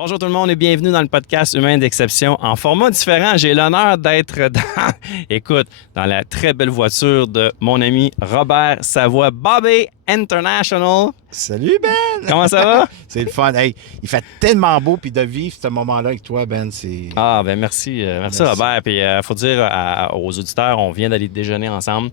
Bonjour tout le monde et bienvenue dans le podcast Humain d'exception en format différent. J'ai l'honneur d'être dans la très belle voiture de mon ami Robert Savoie, Bobby International. Salut Ben! Comment ça va? C'est le fun. Hey, il fait tellement beau puis de vivre ce moment-là avec toi, Ben, c'est... Ah, ben merci Robert. Puis faut dire aux auditeurs, on vient d'aller déjeuner ensemble.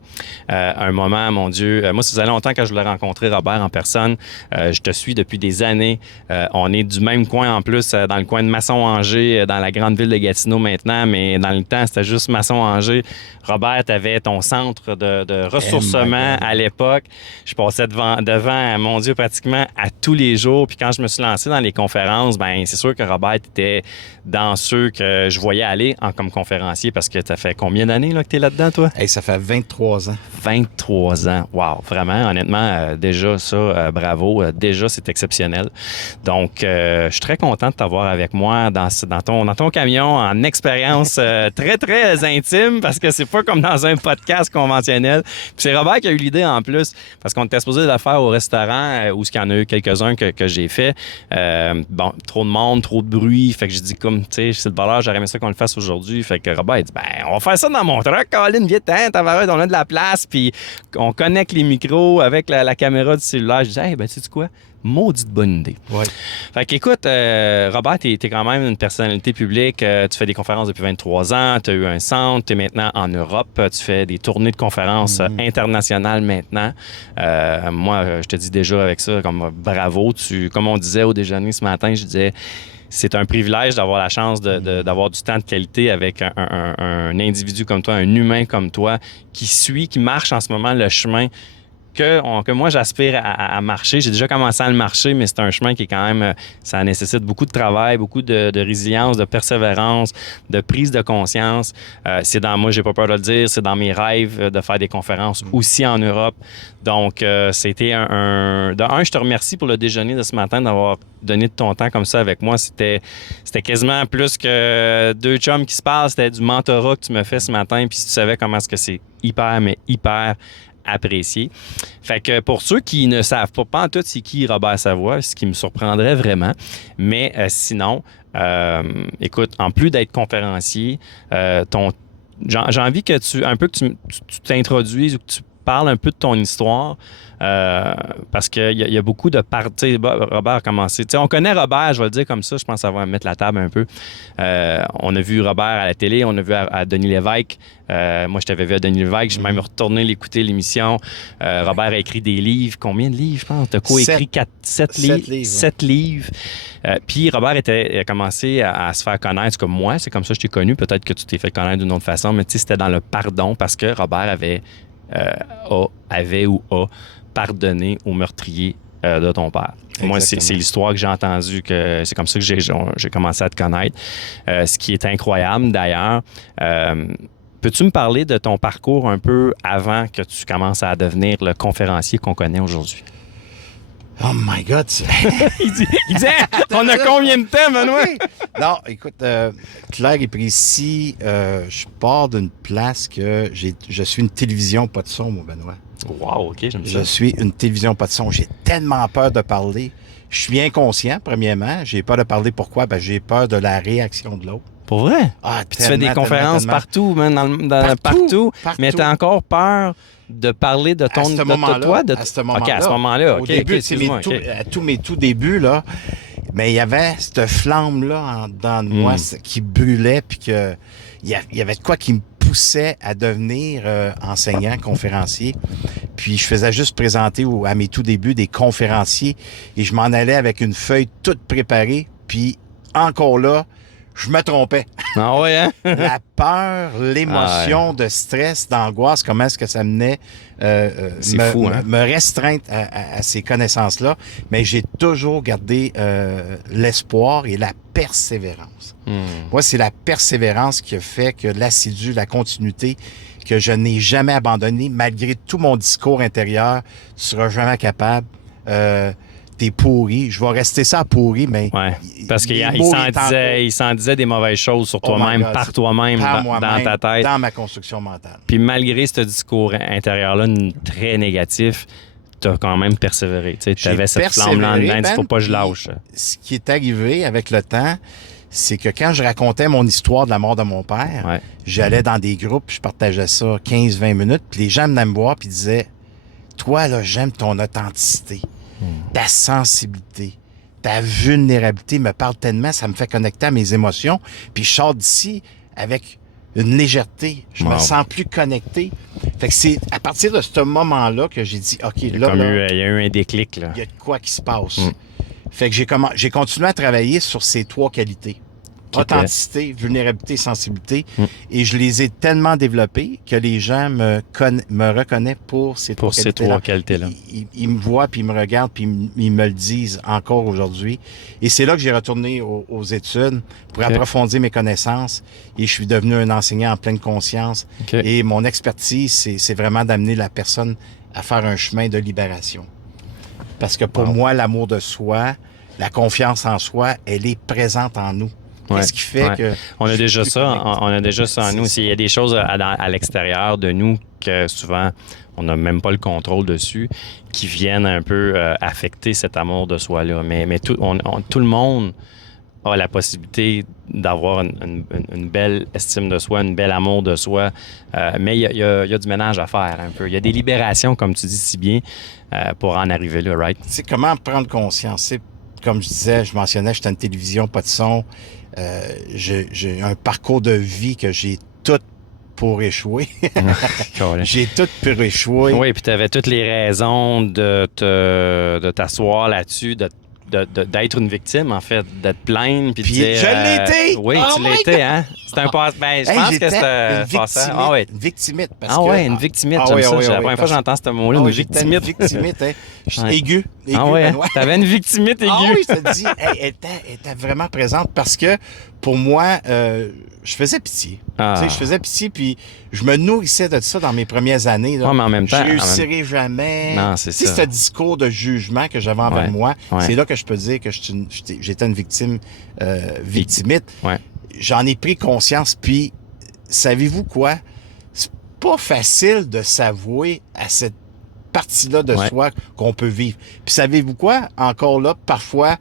Un moment, mon Dieu. Moi, ça faisait longtemps que je voulais rencontrer Robert en personne. Je te suis depuis des années. On est du même coin en plus, dans le coin de Masson-Angers, dans la grande ville de Gatineau maintenant, mais dans le temps, c'était juste Masson-Angers. Robert, tu avais ton centre de ressourcement à l'époque. Je passais devant, mon Dieu, pratiquement à tous les jours. Puis quand je me suis lancé dans les conférences, ben c'est sûr que Robert était dans ceux que je voyais aller comme conférencier parce que ça fait combien d'années là, que tu es là-dedans, toi? Hey, ça fait 23 ans. 23 ans. Wow, vraiment, honnêtement, déjà ça, bravo. Déjà, c'est exceptionnel. Donc, je suis très content de t'avoir avec moi dans ton camion en expérience très, très intime parce que c'est pas comme dans un podcast conventionnel. Puis c'est Robert qui a eu l'idée en plus parce qu'on était supposé le faire au restaurant où il y en a eu quelques-uns que j'ai fait. Bon, trop de monde, trop de bruit. Fait que je dis comme, tu sais, c'est le bonheur, j'aurais aimé ça qu'on le fasse aujourd'hui. Fait que Robert, il dit, ben, on va faire ça dans mon truck, Colin, vite, hein, tabarouette, on a de la place. Puis on connecte les micros avec la caméra du cellulaire. Je dis, hey, ben, sais-tu quoi? Maudite bonne idée. Ouais. Fait qu'écoute, Robert, t'es quand même une personnalité publique. Tu fais des conférences depuis 23 ans. Tu as eu un centre. Tu es maintenant en Europe. Tu fais des tournées de conférences internationales maintenant. Moi, je te dis déjà avec ça, comme bravo. Comme on disait au déjeuner ce matin, je disais... C'est un privilège d'avoir la chance d'avoir du temps de qualité avec un individu comme toi, un humain comme toi, qui marche en ce moment le chemin que moi, j'aspire à marcher. J'ai déjà commencé à le marcher, mais c'est un chemin qui est quand même... Ça nécessite beaucoup de travail, beaucoup de résilience, de persévérance, de prise de conscience. Moi, j'ai pas peur de le dire, c'est dans mes rêves de faire des conférences aussi en Europe. Donc, c'était je te remercie pour le déjeuner de ce matin, d'avoir donné de ton temps comme ça avec moi. C'était quasiment plus que deux chums qui se parlent. C'était du mentorat que tu me fais ce matin. Puis si tu savais comment est-ce que c'est hyper apprécié. Fait que pour ceux qui ne savent pas en tout c'est qui Robert Savoie, ce qui me surprendrait vraiment, mais sinon, écoute, en plus d'être conférencier, j'ai envie que tu t'introduises ou que tu parles un peu de ton histoire. Parce qu'il y a beaucoup de parties. Robert a commencé. On connaît Robert, je vais le dire comme ça, je pense que ça va mettre la table un peu. On a vu Robert à la télé, on a vu à Denis Lévesque. Moi, je t'avais vu à Denis Lévesque, j'ai même retourné l'écouter l'émission. Robert a écrit des livres. Combien de livres, je pense? Tu as co-écrit 7 livres. 7 livres. Puis Robert a commencé à se faire connaître comme moi. C'est comme ça que je t'ai connu. Peut-être que tu t'es fait connaître d'une autre façon, mais c'était dans le pardon parce que Robert avait pardonné au meurtrier de ton père. Exactement. Moi, c'est l'histoire que j'ai entendue, que c'est comme ça que j'ai commencé à te connaître. Ce qui est incroyable, d'ailleurs. Peux-tu me parler de ton parcours un peu avant que tu commences à devenir le conférencier qu'on connaît aujourd'hui? Oh my God! il dit on a combien de temps, Benoît? Non, écoute, clair et précis, je pars d'une place que je suis une télévision pas de son, moi, Benoît. Wow, OK, j'aime ça. Je suis une télévision pas de son. J'ai tellement peur de parler. Je suis inconscient, premièrement. J'ai peur de parler. Pourquoi? Ben, j'ai peur de la réaction de l'autre. Pour vrai? Ah, puis tu fais des conférences partout, man, partout. Mais t'as encore peur de parler de ton... À ce moment-là. OK, à ce moment-là. Au début, à tous mes tout débuts, là, mais il y avait cette flamme-là dans moi qui brûlait, puis que il y avait de quoi qui me poussait à devenir enseignant, conférencier. Puis je faisais juste présenter à mes tout débuts des conférenciers et je m'en allais avec une feuille toute préparée. Puis encore là, je me trompais. Ah ouais, hein? La peur, l'émotion de stress, d'angoisse, comment est-ce que ça menait me restreindre à ces connaissances-là. Mais j'ai toujours gardé l'espoir et la persévérance. Moi, c'est la persévérance qui a fait que l'assidu, la continuité, que je n'ai jamais abandonné, malgré tout mon discours intérieur, tu seras jamais capable. T'es pourri. Je vais rester ça pourri, mais... Ouais, parce qu'il s'en disait des mauvaises choses sur toi-même, par toi-même, dans ta tête. Dans ma construction mentale. Puis malgré ce discours intérieur-là très négatif, tu as quand même persévéré. Tu avais cette flamme-là en dedans, il ne faut pas que je lâche. Ce qui est arrivé avec le temps, c'est que quand je racontais mon histoire de la mort de mon père, j'allais dans des groupes, je partageais ça 15-20 minutes, puis les gens venaient me voir puis disaient « Toi, là, j'aime ton authenticité, ta sensibilité, ta vulnérabilité me parle tellement, ça me fait connecter à mes émotions, puis je sors d'ici avec une légèreté, je me sens plus connecté. » Fait que c'est à partir de ce moment-là que j'ai dit « OK, il y là, a eu un déclic, là. Il y a de quoi qui se passe. Fait que j'ai continué à travailler sur ces 3 qualités. Authenticité, vulnérabilité, sensibilité. Et je les ai tellement développées que les gens me reconnaissent pour ces 3 qualités-là. Ils me voient, puis ils me regardent, puis ils me le disent encore aujourd'hui. Et c'est là que j'ai retourné aux études pour approfondir mes connaissances. Et je suis devenu un enseignant en pleine conscience. Et mon expertise, c'est vraiment d'amener la personne à faire un chemin de libération. Parce que pour moi, l'amour de soi, la confiance en soi, elle est présente en nous. Qu'est-ce qui fait que... On a déjà ça en nous. Il y a des choses à l'extérieur de nous que souvent, on n'a même pas le contrôle dessus, qui viennent un peu affecter cet amour de soi-là. Mais tout le monde a la possibilité d'avoir une belle estime de soi, une belle amour de soi. Mais il y a du ménage à faire un peu. Il y a des libérations, comme tu dis si bien, pour en arriver là, right? C'est comment prendre conscience. C'est, comme je disais, je mentionnais, j'étais une télévision, pas de son. J'ai un parcours de vie que j'ai tout pour échouer. J'ai tout pour échouer. Oui, puis tu avais toutes les raisons de t'asseoir là-dessus, d'être une victime, en fait, d'être plainte. Puis je l'ai été! Oui, tu l'étais, hein? C'est un passe. Ben, je pense que c'est une victimite. Une victimite, j'aime ça. C'est la première fois que j'entends ce mot-là, une victimite. Une victimite, hein? Aigu. T'avais une victimite aiguë. Ah oui, je te dis, elle était vraiment présente parce que, pour moi, je faisais pitié. Tu sais, je faisais pitié, puis je me nourrissais de ça dans mes premières années. Là. Mais en même temps... Je réussirai jamais. Non, c'est ça. Ce discours de jugement que j'avais envers moi, c'est là que je peux dire que j'étais une victime victimite. J'en ai pris conscience, puis savez-vous quoi? C'est pas facile de s'avouer à cette partie-là de soi qu'on peut vivre. Puis savez-vous quoi? Encore là, parfois,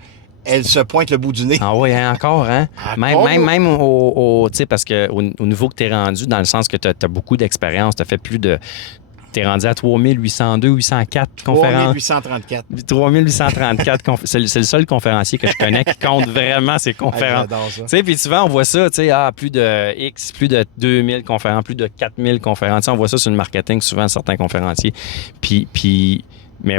elle se pointe le bout du nez. Ah oui, hein, encore, hein? Même au tu sais, parce que au niveau que tu es rendu, dans le sens que tu as beaucoup d'expérience, tu as fait plus de... Tu es rendu à 3802, 804 conférences. 3834. 3834 c'est le seul conférencier que je connais qui compte vraiment ses conférences. Tu sais, puis souvent, on voit ça, tu sais, plus de 2000 conférences, plus de 4000 conférences. T'sais, on voit ça sur le marketing, souvent, certains conférenciers. Mais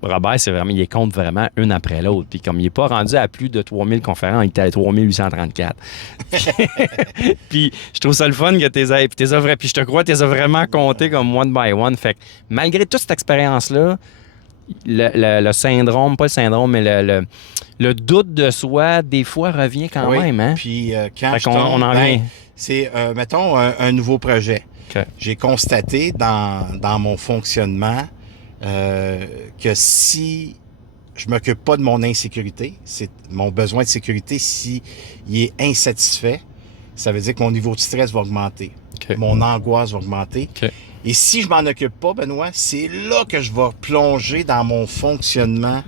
Robert, c'est vraiment, il les compte vraiment une après l'autre. Puis comme il n'est pas rendu à plus de 3000 conférences, il était à 3834. Puis je trouve ça le fun que puis je te crois, tu les as vraiment comptés comme one by one. Fait que malgré toute cette expérience-là, le syndrome, pas le syndrome, mais le doute de soi, des fois, revient quand même. Hein? Puis quand on en vient. C'est, mettons, un nouveau projet. Okay. J'ai constaté dans mon fonctionnement que si je m'occupe pas de mon insécurité, c'est mon besoin de sécurité, si il est insatisfait, ça veut dire que mon niveau de stress va augmenter. Okay. Mon angoisse va augmenter. Okay. Et si je m'en occupe pas, Benoît, c'est là que je vais plonger dans mon fonctionnement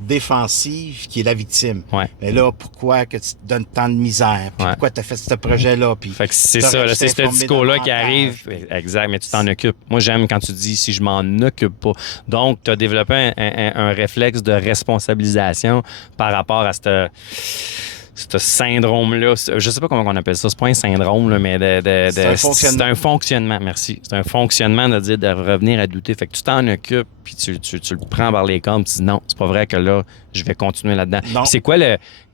défensif, qui est la victime. Ouais. Mais là, pourquoi que tu te donnes tant de misère? Puis pourquoi tu as fait ce projet-là? Puis fait que c'est ça, là, c'est ce discours-là qui arrive. Exact, mais tu t'en occupes. Moi, j'aime quand tu dis « si je m'en occupe pas ». Donc, tu as développé un réflexe de responsabilisation par rapport à ce syndrome-là, je sais pas comment on appelle ça, c'est pas un syndrome, là, mais c'est un fonctionnement, merci. C'est un fonctionnement de dire de revenir à douter. Fait que tu t'en occupes, puis tu le prends par les cornes, tu dis non, c'est pas vrai que là, je vais continuer là-dedans. C'est quoi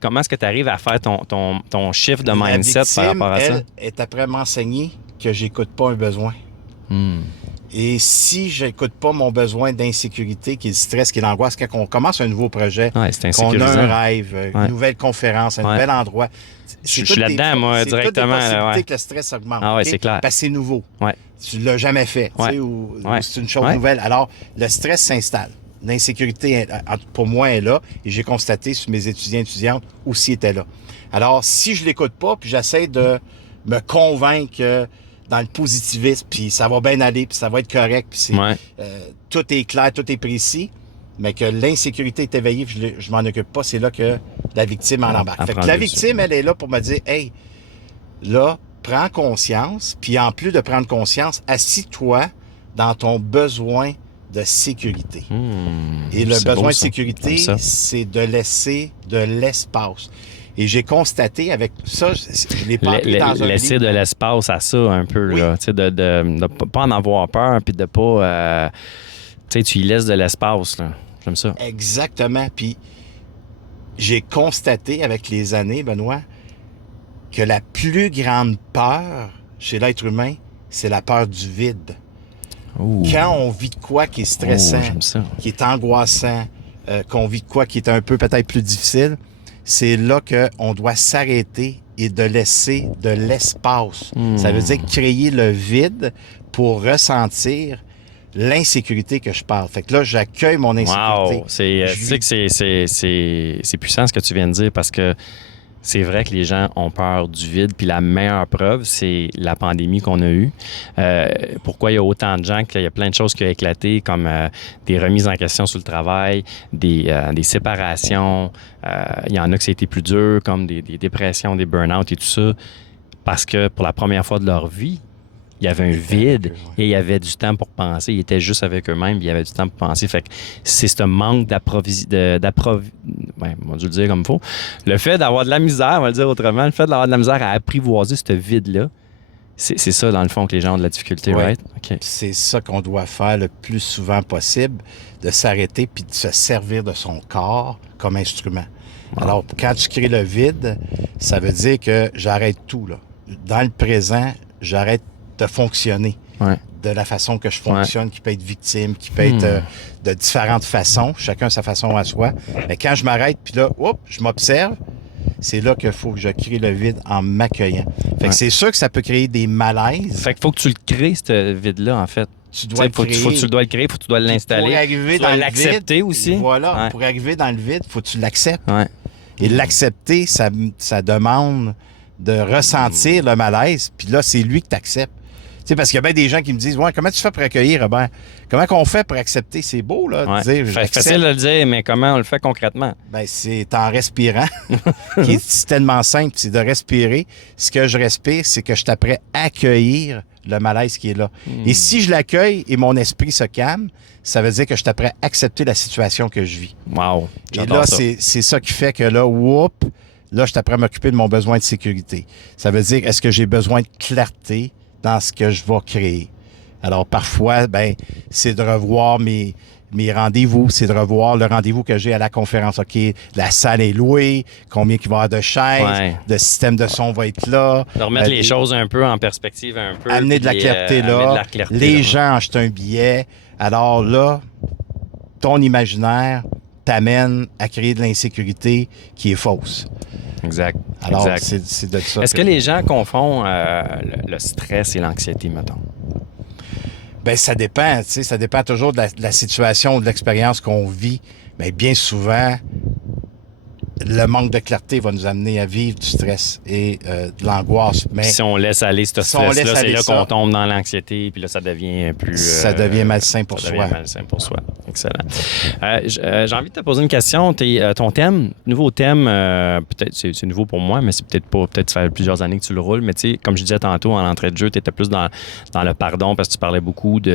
comment est-ce que tu arrives à faire ton shift de mindset par rapport à ça? Elle est après m'enseigner que j'écoute pas un besoin. Et si j'écoute pas mon besoin d'insécurité, qui est le stress, qui est l'angoisse, quand on commence un nouveau projet, qu'on a un rêve, une nouvelle conférence, un nouvel endroit. Je suis là-dedans, moi, directement. C'est possibilités que le stress augmente. Ah ouais, c'est clair. Parce que c'est nouveau. Ouais. Tu l'as jamais fait, ou c'est une chose nouvelle. Alors, le stress s'installe. L'insécurité, pour moi, est là. Et j'ai constaté sur mes étudiantes aussi étaient là. Alors, si je l'écoute pas, puis j'essaie de me convaincre dans le positivisme, puis ça va bien aller, puis ça va être correct, puis tout est clair, tout est précis, mais que l'insécurité est éveillée, puis je m'en occupe pas, c'est là que la victime en embarque. Fait que la victime, elle est là pour me dire, hey, là, prends conscience, puis en plus de prendre conscience, assis-toi dans ton besoin de sécurité. Et le besoin de sécurité, c'est de laisser de l'espace. Et j'ai constaté avec ça, je l'ai pas appris dans un livre. Laisser de l'espace à ça un peu, là. Tu sais, de pas en avoir peur, puis de pas... tu sais, tu y laisses de l'espace, là. J'aime ça. Exactement. Puis j'ai constaté avec les années, Benoît, que la plus grande peur chez l'être humain, c'est la peur du vide. Ooh. Quand on vit de quoi qui est stressant, qui est angoissant, qu'on vit de quoi qui est un peu peut-être plus difficile, c'est là qu'on doit s'arrêter et de laisser de l'espace. Ça veut dire créer le vide pour ressentir l'insécurité que je parle. Fait que là, j'accueille mon insécurité. Wow! Tu sais que c'est puissant ce que tu viens de dire parce que c'est vrai que les gens ont peur du vide, puis la meilleure preuve, c'est la pandémie qu'on a eue. Pourquoi il y a autant de gens qu'il y a plein de choses qui ont éclaté, comme des remises en question sur le travail, des séparations. Il y en a que ça a été plus dur, comme des dépressions, des burn-out et tout ça, parce que pour la première fois de leur vie, il y avait un vide et il y avait du temps pour penser. Ils étaient juste avec eux-mêmes, il y avait du temps pour penser. Fait que c'est ce manque on va le dire comme il faut. Le fait d'avoir de la misère, on va le dire autrement, le fait d'avoir de la misère à apprivoiser ce vide-là, c'est ça, dans le fond, que les gens ont de la difficulté, right? Okay. C'est ça qu'on doit faire le plus souvent possible, de s'arrêter puis de se servir de son corps comme instrument. Wow. Alors, quand tu crées le vide, ça veut dire que j'arrête tout, là. Dans le présent, j'arrête de fonctionner de la façon que je fonctionne, qui peut être victime, qui peut être de différentes façons, chacun sa façon à soi. Mais quand je m'arrête, puis là, je m'observe, c'est là qu'il faut que je crée le vide en m'accueillant. Fait que c'est sûr que ça peut créer des malaises. Fait qu'il faut que tu le crées, ce vide-là, en fait. Tu dois le créer. Faut que tu dois le créer, faut que tu dois l'installer. Pour arriver dans l'accepter aussi. Voilà, pour arriver dans le vide, faut que tu l'acceptes. Et l'accepter, ça demande de ressentir le malaise, puis là, c'est lui que tu acceptes. Tu sais, parce qu'il y a bien des gens qui me disent, comment tu fais pour accueillir, Robert? Comment qu'on fait pour accepter? C'est beau, là, de dire. Facile de le dire, mais comment on le fait concrètement? Ben, c'est en respirant, c'est tellement simple, c'est de respirer. Ce que je respire, c'est que je t'apprends à accueillir le malaise qui est là. Et si je l'accueille et mon esprit se calme, ça veut dire que je t'apprends à accepter la situation que je vis. Wow! Et là, c'est ça qui fait que là, là, je t'apprends à m'occuper de mon besoin de sécurité. Ça veut dire, est-ce que j'ai besoin de clarté dans ce que je vais créer? Alors, parfois, c'est de revoir mes rendez-vous, c'est de revoir le rendez-vous que j'ai à la conférence. OK, la salle est louée, combien il va y avoir de chaises, le système de son va être là. De remettre les choses un peu en perspective, amener de la clarté là. Les gens achètent un billet. Alors là, ton imaginaire t'amène à créer de l'insécurité qui est fausse. Exact. Alors, c'est de ça. Est-ce que les gens confondent le stress et l'anxiété, mettons? Bien, ça dépend. Tu sais, ça dépend toujours de la situation ou de l'expérience qu'on vit. Mais bien souvent, le manque de clarté va nous amener à vivre du stress et de l'angoisse. Mais si on laisse aller ce stress-là, c'est là qu'on tombe dans l'anxiété, puis là, ça devient plus... ça devient malsain pour soi. Ça devient malsain pour soi. Excellent. J'ai envie de te poser une question. Ton thème, nouveau thème, peut-être c'est nouveau pour moi, mais c'est peut-être pas, peut-être ça fait plusieurs années que tu le roules, mais tu sais, comme je disais tantôt en entrée de jeu, tu étais plus dans le pardon parce que tu parlais beaucoup du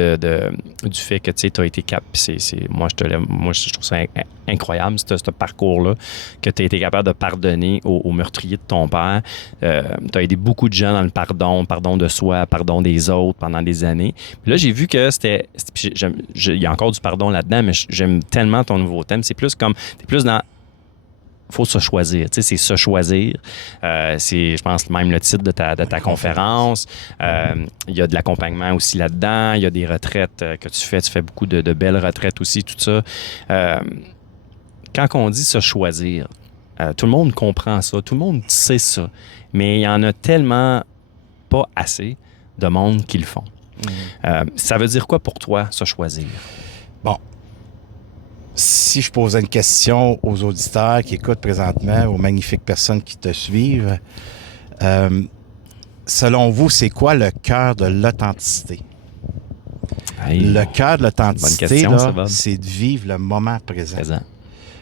fait que tu as été moi, je trouve ça incroyable, ce parcours-là, que tu as été capable de pardonner au meurtrier de ton père. Tu as aidé beaucoup de gens dans le pardon de soi, pardon des autres pendant des années. Puis là, j'ai vu que il y a encore du pardon là-dedans, mais j'aime tellement ton nouveau thème. C'est plus comme, t'es plus dans... faut se choisir. Tu sais, c'est se choisir. C'est, je pense, même le titre de ta conférence. Il y a de l'accompagnement aussi là-dedans. Il y a des retraites que tu fais. Tu fais beaucoup de belles retraites aussi, tout ça. Quand on dit se choisir, tout le monde comprend ça. Tout le monde sait ça. Mais il y en a tellement pas assez de monde qui le font. Ça veut dire quoi pour toi, se choisir? Bon. Si je posais une question aux auditeurs qui écoutent présentement, aux magnifiques personnes qui te suivent, selon vous, c'est quoi le cœur de l'authenticité? Hey, le cœur de l'authenticité, question, là, c'est de vivre le moment présent.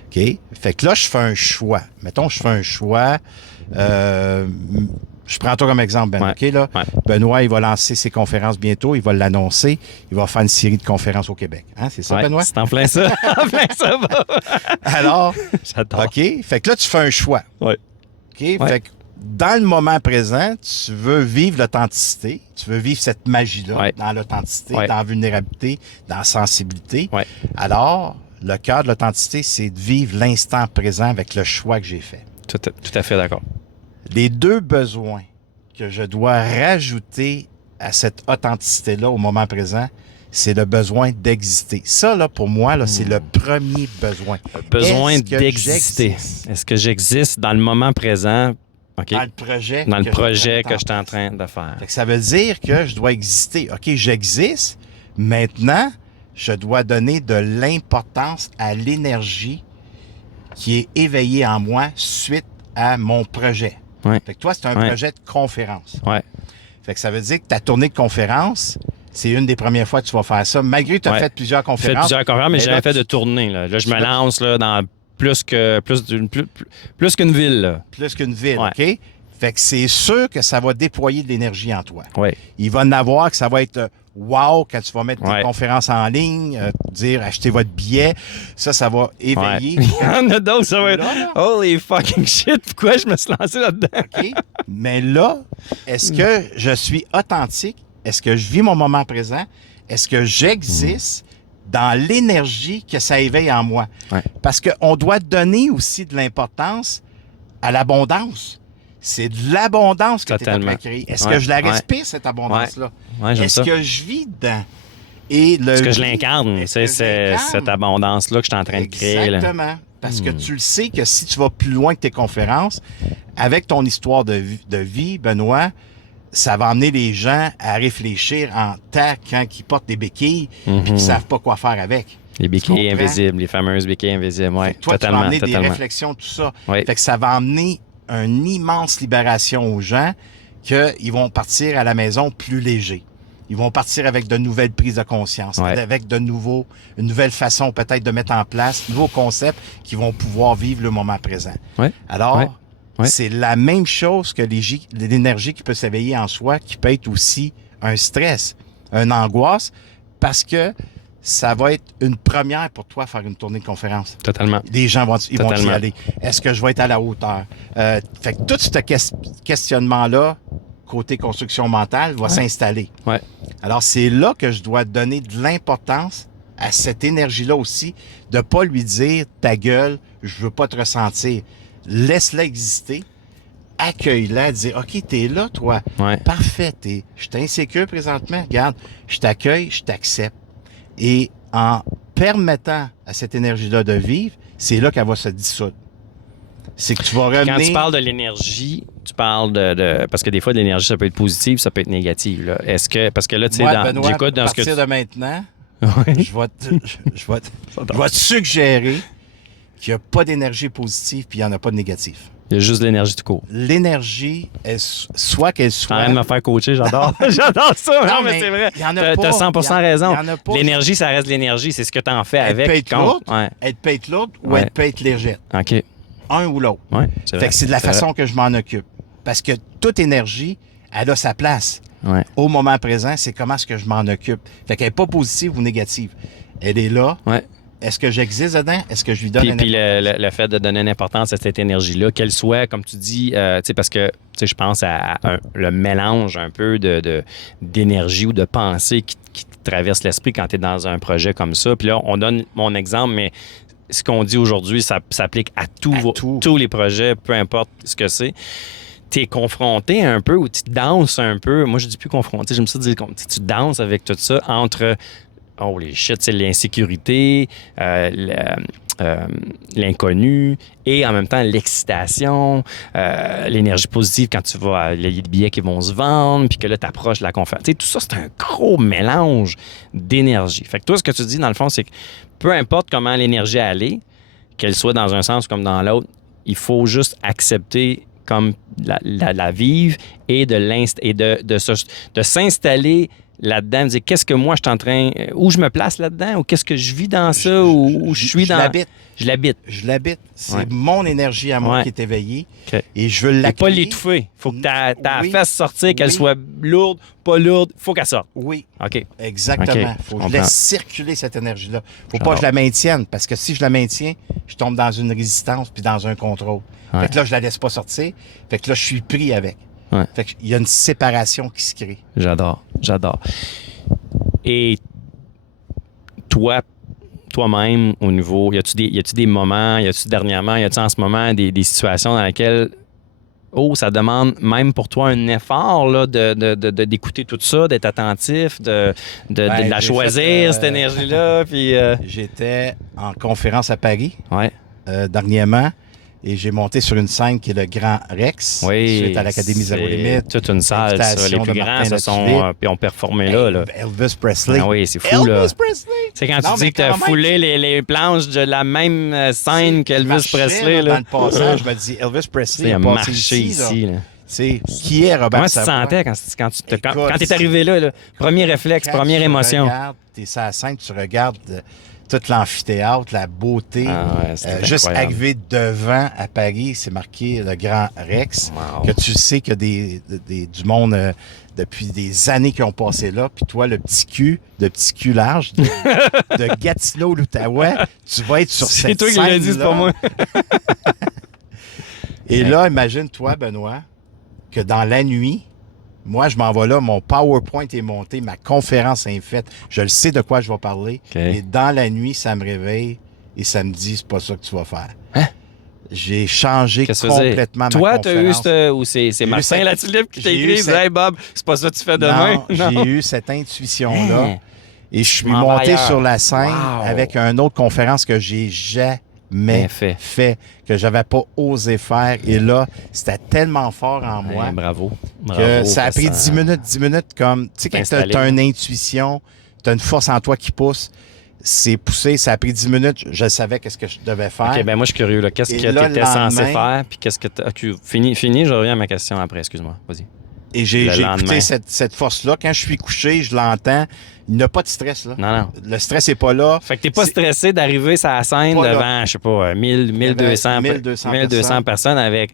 OK? Fait que là, je fais un choix. Mettons, je fais un choix. Je prends toi comme exemple, Ben. OK, là? Ouais. Benoît, il va lancer ses conférences bientôt. Il va l'annoncer. Il va faire une série de conférences au Québec. Hein? C'est ça, Benoît? C'est en plein ça. En plein ça, va. Alors, j'adore. OK? Fait que là, tu fais un choix. Oui. OK? Fait que dans le moment présent, tu veux vivre l'authenticité, tu veux vivre cette magie-là dans l'authenticité, dans la vulnérabilité, dans la sensibilité. Ouais. Alors, le cœur de l'authenticité, c'est de vivre l'instant présent avec le choix que j'ai fait. Tout à fait d'accord. Les deux besoins que je dois rajouter à cette authenticité-là au moment présent, c'est le besoin d'exister. Ça, là, pour moi, là, c'est le premier besoin. Le besoin d'exister. Est-ce que j'existe dans le moment présent? Okay. Dans le projet que je suis en train de faire. Fait que ça veut dire que je dois exister. OK, j'existe. Maintenant, je dois donner de l'importance à l'énergie qui est éveillée en moi suite à mon projet. Ouais. Fait que toi, c'est un projet de conférence. Ouais. Fait que ça veut dire que ta tournée de conférence, c'est une des premières fois que tu vas faire ça. Malgré que tu as fait plusieurs conférences. J'ai fait plusieurs conférences, mais j'ai jamais fait de tournée. Là je me lance là, dans plus qu'une ville. Là. Plus qu'une ville, OK? Fait que c'est sûr que ça va déployer de l'énergie en toi. Oui. Il va en avoir que ça va être wow quand tu vas mettre tes conférences en ligne, dire achetez votre billet. Ça va éveiller. Il y en a d'autres, ça va être holy fucking shit, pourquoi je me suis lancé là-dedans? OK. Mais là, est-ce que je suis authentique? Est-ce que je vis mon moment présent? Est-ce que j'existe dans l'énergie que ça éveille en moi? Ouais. Parce qu'on doit donner aussi de l'importance à l'abondance. C'est de l'abondance que tu es en train de créer. Est-ce que je la respire, cette abondance-là? Est-ce que je vis dedans? Est-ce que je l'incarne? C'est cette abondance-là que je suis en train de créer. Exactement. Là. Parce que tu le sais que si tu vas plus loin que tes conférences, avec ton histoire de vie, Benoît, ça va amener les gens à réfléchir en temps quand ils portent des béquilles et qu'ils ne savent pas quoi faire avec. Les béquilles invisibles, les fameuses béquilles invisibles. Oui, toi, tu vas amener des réflexions, tout ça. Oui. Fait que ça va amener une immense libération aux gens qu'ils vont partir à la maison plus légers. Ils vont partir avec de nouvelles prises de conscience, avec une nouvelle façon peut-être de mettre en place, de nouveaux concepts qui vont pouvoir vivre le moment présent. Alors, c'est la même chose que l'énergie qui peut s'éveiller en soi, qui peut être aussi un stress, une angoisse, parce que ça va être une première pour toi faire une tournée de conférence. Totalement. Les gens vont y aller. Est-ce que je vais être à la hauteur? Fait que tout ce questionnement-là, côté construction mentale, va s'installer. Alors, c'est là que je dois donner de l'importance à cette énergie-là aussi, de ne pas lui dire « ta gueule, je veux pas te ressentir ». Laisse-la exister, accueille-la, dire « OK, t'es là, toi. Parfait, je suis insécure présentement. Regarde, je t'accueille, je t'accepte. » Et en permettant à cette énergie-là de vivre, c'est là qu'elle va se dissoudre. C'est que tu vas revenir... Quand tu parles de l'énergie, tu parles de... Parce que des fois, de l'énergie, ça peut être positive, ça peut être négative. Là. Est-ce que... Parce que là, tu sais, j'écoute dans ce que... À partir de maintenant, je vais te suggérer qu'il n'y a pas d'énergie positive puis il n'y en a pas de négatif. Il y a juste de l'énergie tout court. L'énergie, soit qu'elle soit... Arrête de me faire coacher, j'adore. J'adore ça. Non, mais c'est vrai. Tu as 100% raison. L'énergie, ça reste de l'énergie. C'est ce que tu en fais avec. Elle peut être lourde ou elle peut être légère. OK. Un ou l'autre. Fait que c'est de la façon que je m'en occupe. Parce que toute énergie, elle a sa place. Au moment présent, c'est comment est-ce que je m'en occupe. Fait qu'elle n'est pas positive ou négative. Elle est là. Est-ce que j'existe dedans? Est-ce que je lui donne une importance? Le fait de donner une importance à cette énergie-là, qu'elle soit, comme tu dis, parce que je pense à le mélange un peu d'énergie ou de pensée qui te traverse l'esprit quand tu es dans un projet comme ça. Puis là, on donne mon exemple, mais ce qu'on dit aujourd'hui, ça s'applique à tous les projets, peu importe ce que c'est. Tu es confronté un peu ou tu danses un peu. Moi, je dis plus confronté, j'aime ça dire tu danses avec tout ça entre... Oh les shit, c'est l'insécurité, l'inconnu et en même temps l'excitation, l'énergie positive quand tu vas, les billets qui vont se vendre, puis que là, tu approches de la conférence. Tout ça, c'est un gros mélange d'énergie. Fait que toi, ce que tu dis, dans le fond, c'est que peu importe comment l'énergie allait, qu'elle soit dans un sens comme dans l'autre, il faut juste accepter comme la vivre et de s'installer là-dedans, me dire qu'est-ce que moi je suis en train, où je me place là-dedans, ou qu'est-ce que je vis dans ça, où je suis dans. Je l'habite. Je l'habite. C'est mon énergie à moi qui est éveillée. Okay. Et je veux l'accueillir. Et pas l'étouffer. Il faut que ta fasse sortir, qu'elle soit lourde, pas lourde. Il faut qu'elle sorte. Oui. OK. Exactement. Il faut que je laisse circuler cette énergie-là. Il ne faut pas que je la maintienne, parce que si je la maintiens, je tombe dans une résistance puis dans un contrôle. Fait que là, je la laisse pas sortir. Fait que là, je suis pris avec. Ouais. Fait qu'il y a une séparation qui se crée. J'adore. Et toi-même, au niveau, y a-tu des moments, y a-tu dernièrement, y a-tu en ce moment des situations dans lesquelles, ça demande même pour toi un effort là, d'écouter tout ça, d'être attentif, de la choisir, cette énergie-là. Puis, J'étais en conférence à Paris ouais. Dernièrement. Et j'ai monté sur une scène qui est le Grand Rex, suite à l'Académie Zéro Limite. Toute une salle, ça. Les plus grands puis ont performé là. Elvis Presley. Ah oui, c'est fou, là. Elvis Presley! C'est quand tu dis que tu as foulé les planches de la même scène qu'Elvis Presley. Dans le passage, je me dis, Elvis Presley a passé ici. Qui est Robert Savoie? Comment tu te sentais quand tu es arrivé là? Premier réflexe, première émotion. Tu es sur la scène, tu regardes tout l'amphithéâtre, la beauté. Juste arrivé devant à Paris, c'est marqué le Grand Rex, que tu sais qu'il y a du monde depuis des années qui ont passé là. Puis toi, le petit cul large de Gatineau, l'Outaouais, tu vas être sur cette scène-là. C'est toi qui l'as dit, c'est pas moi. Et là, imagine-toi, Benoît, que dans la nuit, moi, je m'en vais là, mon PowerPoint est monté, ma conférence est faite, je le sais de quoi je vais parler. Okay. Et dans la nuit, ça me réveille et ça me dit, c'est pas ça que tu vas faire. Hein? J'ai changé complètement ma conférence. Toi, tu as eu ou c'est Martin Latulippe qui t'a écrit, hey Bob, c'est pas ça que tu fais demain? Non, j'ai eu cette intuition-là. Et je suis monté sur la scène avec une autre conférence que j'ai jamais fait, que j'avais pas osé faire. Et là, c'était tellement fort en moi. Bravo. Que ça a pris 10 minutes comme... Tu sais, quand tu as une intuition, tu as une force en toi qui pousse, c'est poussé, ça a pris 10 minutes, je savais qu'est-ce que je devais faire. OK, ben moi, je suis curieux. Qu'est-ce que tu étais censé faire? Puis qu'est-ce que tu... Fini, je reviens à ma question après, excuse-moi. Vas-y. Et j'ai écouté cette force-là. Quand je suis couché, je l'entends. Il n'y a pas de stress, là. Non. Le stress n'est pas là. Fait que t'es pas stressé d'arriver sur la scène devant, je sais pas, 1200 personnes avec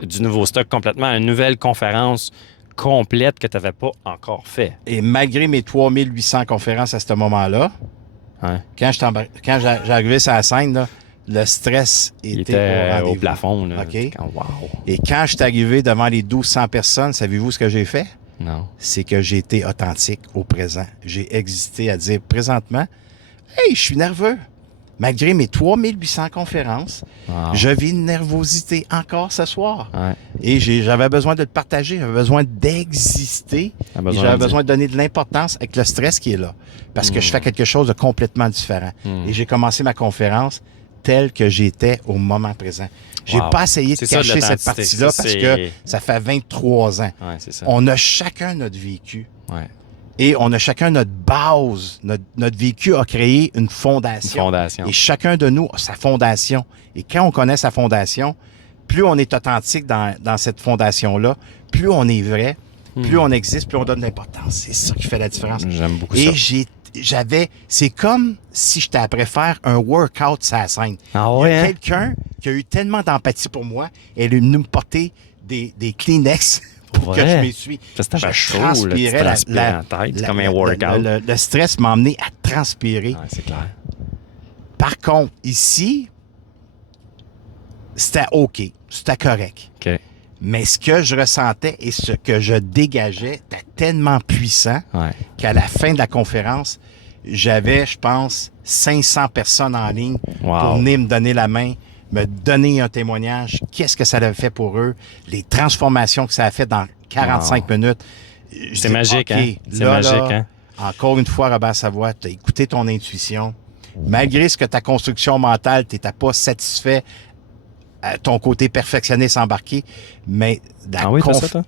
du nouveau stock complètement, une nouvelle conférence complète que tu n'avais pas encore fait. Et malgré mes 3800 conférences à ce moment-là, quand j'arrivais sur la scène, là, le stress était au plafond. Là. Okay. Wow. Et quand je suis arrivé devant les 1200 personnes, savez-vous ce que j'ai fait? Non. C'est que j'ai été authentique au présent. J'ai existé à dire présentement, hey, je suis nerveux. Malgré mes 3800 conférences, je vis une nervosité encore ce soir. Ouais. Et j'avais besoin de le partager, j'avais besoin d'exister. J'avais besoin de donner de l'importance avec le stress qui est là. Parce que je fais quelque chose de complètement différent. Et j'ai commencé ma conférence telle que j'étais au moment présent. J'ai pas essayé de cacher cette partie-là parce que ça fait 23 ans. Ouais, c'est ça. On a chacun notre vécu. Ouais. Et on a chacun notre base. Notre vécu a créé une fondation. Et chacun de nous a sa fondation. Et quand on connaît sa fondation, plus on est authentique dans cette fondation-là, plus on est vrai, plus on existe, plus on donne de l'importance. C'est ça qui fait la différence. J'aime beaucoup ça. Et c'est comme si j'étais après faire un workout sur la scène. Ah ouais, il y a quelqu'un qui a eu tellement d'empathie pour moi, elle est venue me porter des Kleenex pour que je m'essuie. Je transpirais la tête, comme un workout. Le stress m'a amené à transpirer. Ouais, c'est clair. Par contre, ici, c'était OK. C'était correct. OK. Mais ce que je ressentais et ce que je dégageais était tellement puissant qu'à la fin de la conférence, j'avais, je pense, 500 personnes en ligne pour venir me donner la main, me donner un témoignage, qu'est-ce que ça avait fait pour eux, les transformations que ça a fait dans 45 minutes. C'est magique, hein? C'est magique, hein? Encore une fois, Robert Savoie, tu as écouté ton intuition. Malgré ce que ta construction mentale, tu n'étais pas satisfait à ton côté perfectionniste embarqué, mais... oui, t'as ça, toi?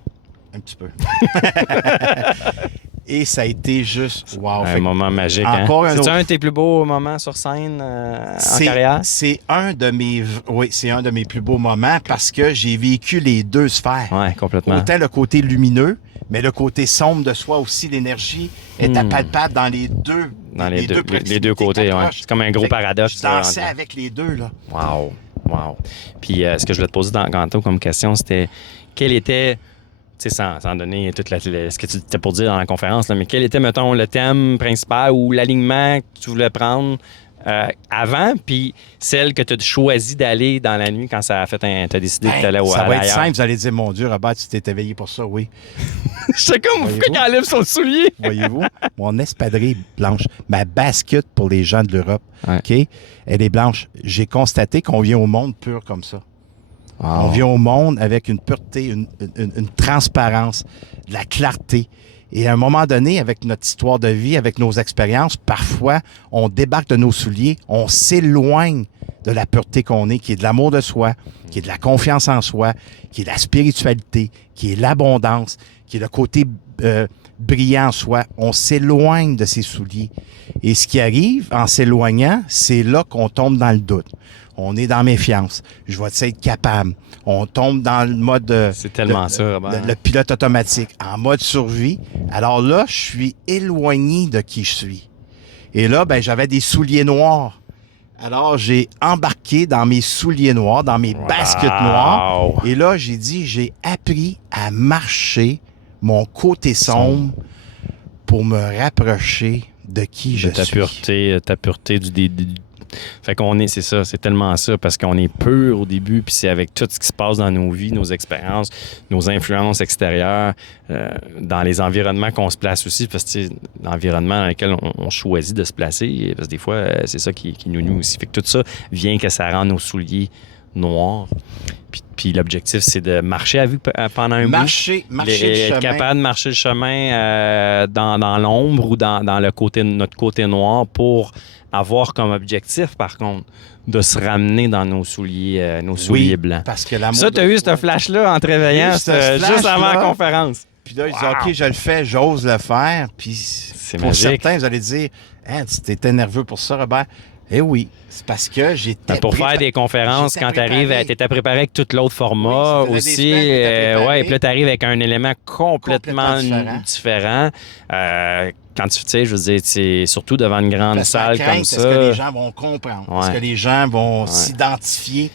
Un petit peu. Et ça a été juste wow. Un moment magique. Encore C'est un de tes plus beaux moments sur scène en carrière? C'est un de mes plus beaux moments parce que j'ai vécu les deux sphères. Oui, complètement. Autant le côté lumineux, mais le côté sombre de soi aussi, l'énergie est palpable dans les deux. Dans les deux côtés, oui. C'est comme un gros paradoxe. Je dansais avec les deux, là. Wow. Puis ce que je voulais te poser tantôt comme question, c'était quel était... Tu sais, sans donner toute ce que tu étais pour dire dans la conférence, là, mais quel était, mettons, le thème principal ou l'alignement que tu voulais prendre avant, puis celle que tu as choisi d'aller dans la nuit quand ça a fait tu as décidé que tu allais ça va être simple, vous allez dire, mon Dieu, Robert, tu t'es éveillé pour ça, oui. Je sais comme, pourquoi il enlève son soulier? Voyez-vous, mon espadrille blanche, ma basket pour les gens de l'Europe, OK, elle est blanche. J'ai constaté qu'on vient au monde pur comme ça. Wow. On vient au monde avec une pureté, une transparence, de la clarté. Et à un moment donné, avec notre histoire de vie, avec nos expériences, parfois, on débarque de nos souliers, on s'éloigne de la pureté qu'on est, qui est de l'amour de soi, qui est de la confiance en soi, qui est de la spiritualité, qui est l'abondance, qui est le côté brillant en soi. On s'éloigne de ces souliers. Et ce qui arrive en s'éloignant, c'est là qu'on tombe dans le doute. On est dans méfiance. Je vais être capable. On tombe dans le mode... c'est tellement ça, Robert. Le pilote automatique, en mode survie. Alors là, je suis éloigné de qui je suis. Et là, ben, j'avais des souliers noirs. Alors, j'ai embarqué dans mes souliers noirs, dans mes baskets noires. Et là, j'ai appris à marcher mon côté sombre pour me rapprocher de qui je suis. Ta pureté du début. Fait qu'on est, c'est ça, c'est tellement ça, parce qu'on est pur au début, puis c'est avec tout ce qui se passe dans nos vies, nos expériences, nos influences extérieures, dans les environnements qu'on se place aussi, parce que l'environnement dans lequel on choisit de se placer, parce que des fois, c'est ça qui nous nuit aussi. Fait que tout ça vient que ça rend nos souliers noirs. Puis l'objectif, c'est de marcher à vue pendant un bout. Marcher le chemin. Être capable de marcher le chemin dans l'ombre ou dans notre côté noir pour avoir comme objectif, par contre, de se ramener dans nos souliers blancs. Parce que l'amour... Ça, tu as eu ce flash-là en te réveillant juste avant la conférence. Puis là, je dis, OK, je le fais, j'ose le faire. Puis pour magique. Certains, vous allez dire, hein, tu étais nerveux pour ça, Robert. Eh oui, c'est parce que j'étais pour faire des conférences, quand tu arrives, tu étais préparé avec tout l'autre format aussi. Ouais, et puis là, tu arrives avec un élément complètement différent. Quand tu sais, je veux dire, c'est surtout devant une grande salle comme ça. Est-ce que les gens vont comprendre? Est-ce que les gens vont s'identifier?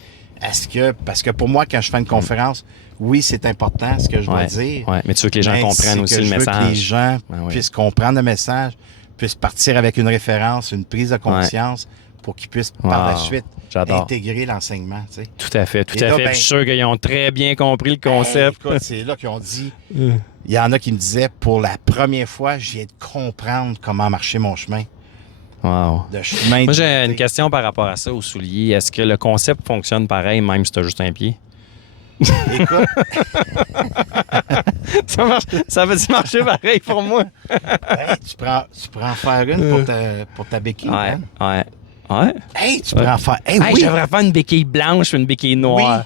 Parce que pour moi, quand je fais une conférence, oui, c'est important ce que je dois dire. Oui, mais tu veux que les gens comprennent aussi le message. Je veux que les gens puissent comprendre le message, puissent partir avec une référence, une prise de conscience pour qu'ils puissent par la suite intégrer l'enseignement. Tu sais. Tout à fait, tout à fait. Ben, je suis sûr qu'ils ont très bien compris le concept. Écoute, c'est là qu'ils ont dit, il y en a qui me disaient, pour la première fois, je viens de comprendre comment marcher mon chemin. Wow. Moi, j'ai une question par rapport à ça, aux souliers. Est-ce que le concept fonctionne pareil, même si tu as juste un pied? Écoute. Ça va-tu marcher pareil pour moi? Tu pourrais en faire une pour ta béquille. Ouais. Hey, tu pourrais en faire. Hey, oui. Je devrais faire une béquille blanche ou une béquille noire. Oui.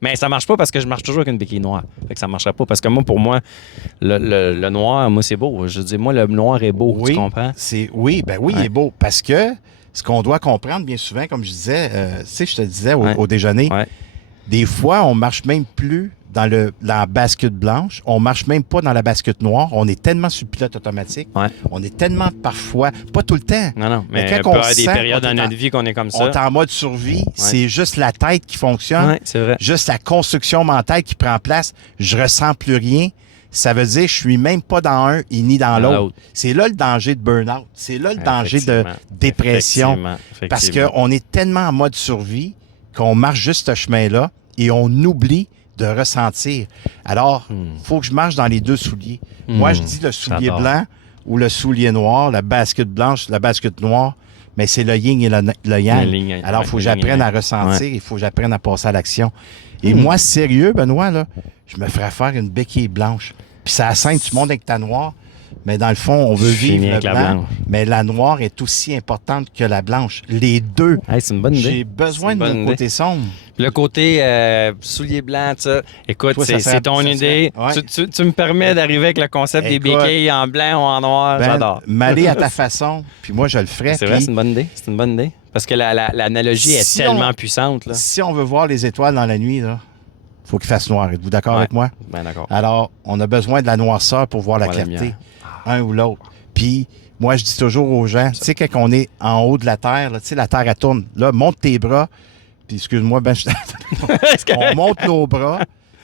Mais ça marche pas parce que je marche toujours avec une béquille noire. Fait que ça marcherait pas parce que moi, pour moi, le noir, moi, c'est beau. Je dis, moi, le noir est beau. Oui, tu comprends? Il est beau. Parce que ce qu'on doit comprendre bien souvent, comme je disais, tu sais, je te disais au déjeuner, des fois, on marche même plus dans la basket blanche. On marche même pas dans la basket noire. On est tellement sur le pilote automatique. Ouais. On est tellement parfois, pas tout le temps. Non, mais quand on peut avoir des périodes dans notre vie qu'on est comme ça. On est en mode survie. Ouais. C'est juste la tête qui fonctionne. Ouais, c'est vrai. Juste la construction mentale qui prend place. Je ressens plus rien. Ça veut dire que je suis même pas dans un et ni dans l'autre. C'est là le danger de burn-out. C'est là le danger de dépression. Parce qu'on est tellement en mode survie qu'on marche juste ce chemin-là et on oublie de ressentir. Alors, il faut que je marche dans les deux souliers. Moi, je dis le soulier blanc ou le soulier noir, la basket blanche, la basket noire, mais c'est le yin et le yang. Alors, il faut que j'apprenne à ressentir, il faut que j'apprenne à passer à l'action. Et moi, sérieux, Benoît, là, je me ferais faire une béquille blanche. Puis ça scène, tu montes avec ta noire. mais dans le fond, on veut vivre le blanc. La mais la noire est aussi importante que la blanche. Les deux. Hey, c'est une bonne idée. J'ai besoin de mon côté sombre. Le côté souliers blancs, ça. Écoute, c'est ton idée. Ouais. Tu me permets d'arriver avec le concept des béquilles en blanc ou en noir. J'adore. M'aller à ta façon, puis moi, je le ferai. C'est vrai, c'est une bonne idée. C'est une bonne idée. Parce que l'analogie est tellement puissante. Là. Si on veut voir les étoiles dans la nuit, il faut qu'il fasse noir. Êtes-vous d'accord avec moi? Bien d'accord. Alors, on a besoin de la noirceur pour voir la clarté, un ou l'autre. Puis, moi, je dis toujours aux gens, tu sais, quand on est en haut de la Terre, tu sais, la Terre, elle tourne. Là, monte tes bras. Puis, excuse-moi, on monte nos bras.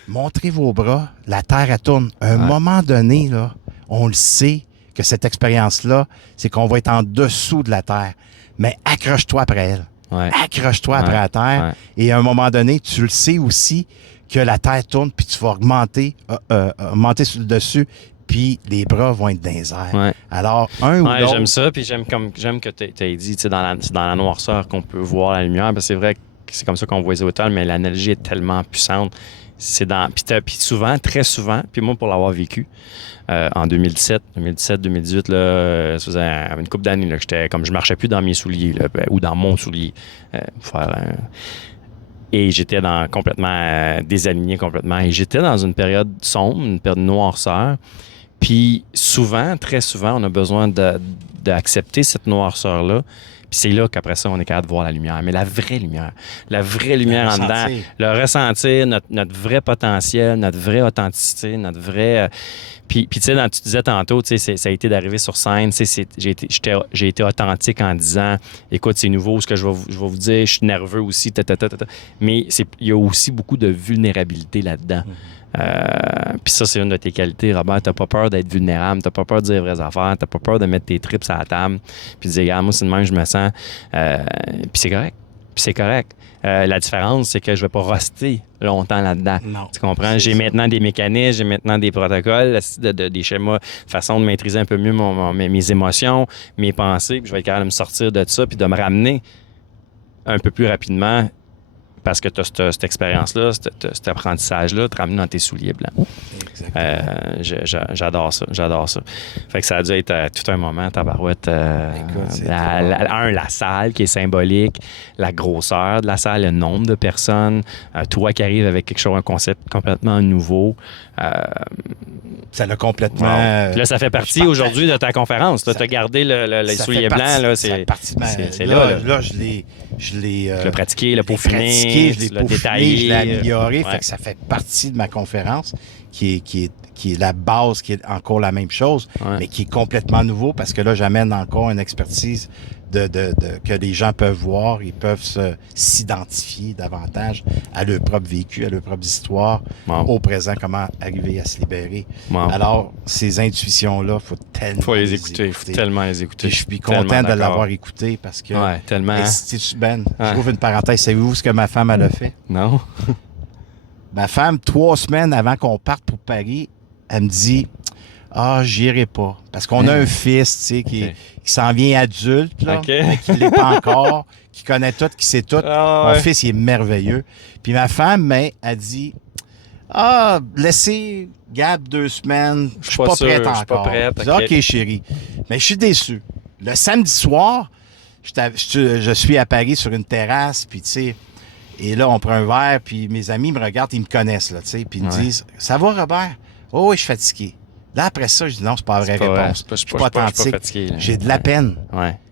Montrez vos bras. La Terre, elle tourne. À un moment donné, là, on le sait que cette expérience-là, c'est qu'on va être en dessous de la Terre. Mais accroche-toi après elle. Ouais. Accroche-toi après la Terre. Ouais. Et à un moment donné, tu le sais aussi que la Terre tourne, puis tu vas augmenter sur le dessus, puis les bras vont être dans les airs. Ouais. Alors, un ou l'autre... J'aime ça, puis j'aime que tu as dit, c'est dans la noirceur qu'on peut voir la lumière. Ben, c'est vrai que c'est comme ça qu'on voit les étoiles, mais l'analogie est tellement puissante. Puis souvent, très souvent, puis moi, pour l'avoir vécu, en 2017-2018, ça faisait une couple d'années, là, comme je marchais plus dans mes souliers, là, ou dans mon soulier. Et j'étais complètement désaligné complètement. Et j'étais dans une période sombre, une période de noirceur. Puis souvent, très souvent, on a besoin d'accepter cette noirceur-là. Puis c'est là qu'après ça, on est capable de voir la lumière. Mais la vraie lumière en dedans, le ressentir, notre vrai potentiel, notre vraie authenticité, notre vrai... Puis tu sais, tu disais tantôt, tu sais, ça a été d'arriver sur scène. J'ai été authentique en disant, écoute, c'est nouveau ce que je vais vous dire, je suis nerveux aussi, Mais il y a aussi beaucoup de vulnérabilité là-dedans. Puis ça, c'est une de tes qualités, Robert. T'as pas peur d'être vulnérable, t'as pas peur de dire les vraies affaires, t'as pas peur de mettre tes tripes à la table, puis de dire, regarde, moi, c'est de même, je me sens. Puis c'est correct. La différence, c'est que je vais pas rester longtemps là-dedans. Non, tu comprends? J'ai maintenant des mécanismes, j'ai maintenant des protocoles, des schémas, façon de maîtriser un peu mieux mes émotions, mes pensées, puis je vais être capable de me sortir de ça, puis de me ramener un peu plus rapidement. Parce que tu as cette expérience-là, cet apprentissage-là, te ramener dans tes souliers blancs. J'adore ça. Fait que ça a dû être tout un moment, tabarouette. La salle qui est symbolique, la grosseur de la salle, le nombre de personnes, toi qui arrives avec quelque chose, un concept complètement nouveau. Ça l'a complètement... Puis là, ça fait partie aujourd'hui de ta conférence. Tu as gardé les souliers blancs. Là, c'est là. Là, je l'ai... Je l'ai pratiqué, le peaufiné. Je l'ai peaufiné, je l'ai amélioré. Fait que ça fait partie de ma conférence qui est la base, qui est encore la même chose, mais qui est complètement nouveau parce que là, j'amène encore une expertise que les gens peuvent voir, ils peuvent s'identifier davantage à leur propre vécu, à leur propre histoire, au présent, comment arriver à se libérer. Alors, ces intuitions-là, il faut tellement les écouter. Faut tellement les écouter. Et je suis content de l'avoir écouté parce que... Ouais, tellement. Ben, j'ouvre une parenthèse. Savez-vous ce que ma femme, elle a fait? Non. Ma femme, 3 semaines avant qu'on parte pour Paris, elle me dit... j'irai pas. Parce qu'on a un fils, tu sais, qui s'en vient adulte, là, mais qui l'est pas encore, qui connaît tout, qui sait tout. Mon fils, il est merveilleux. Puis ma femme, a dit, laissez Gab 2 semaines, je suis pas prête encore. Je suis pas prête. OK, chérie. Mais je suis déçu. Le samedi soir, je suis à Paris sur une terrasse, puis tu sais, et là, on prend un verre, puis mes amis me regardent, ils me connaissent, là, tu sais, puis ils me disent, ça va, Robert? Oh oui, je suis fatigué. Là, après ça, je dis non, c'est pas la vraie réponse. Je suis pas authentique. J'ai de la peine.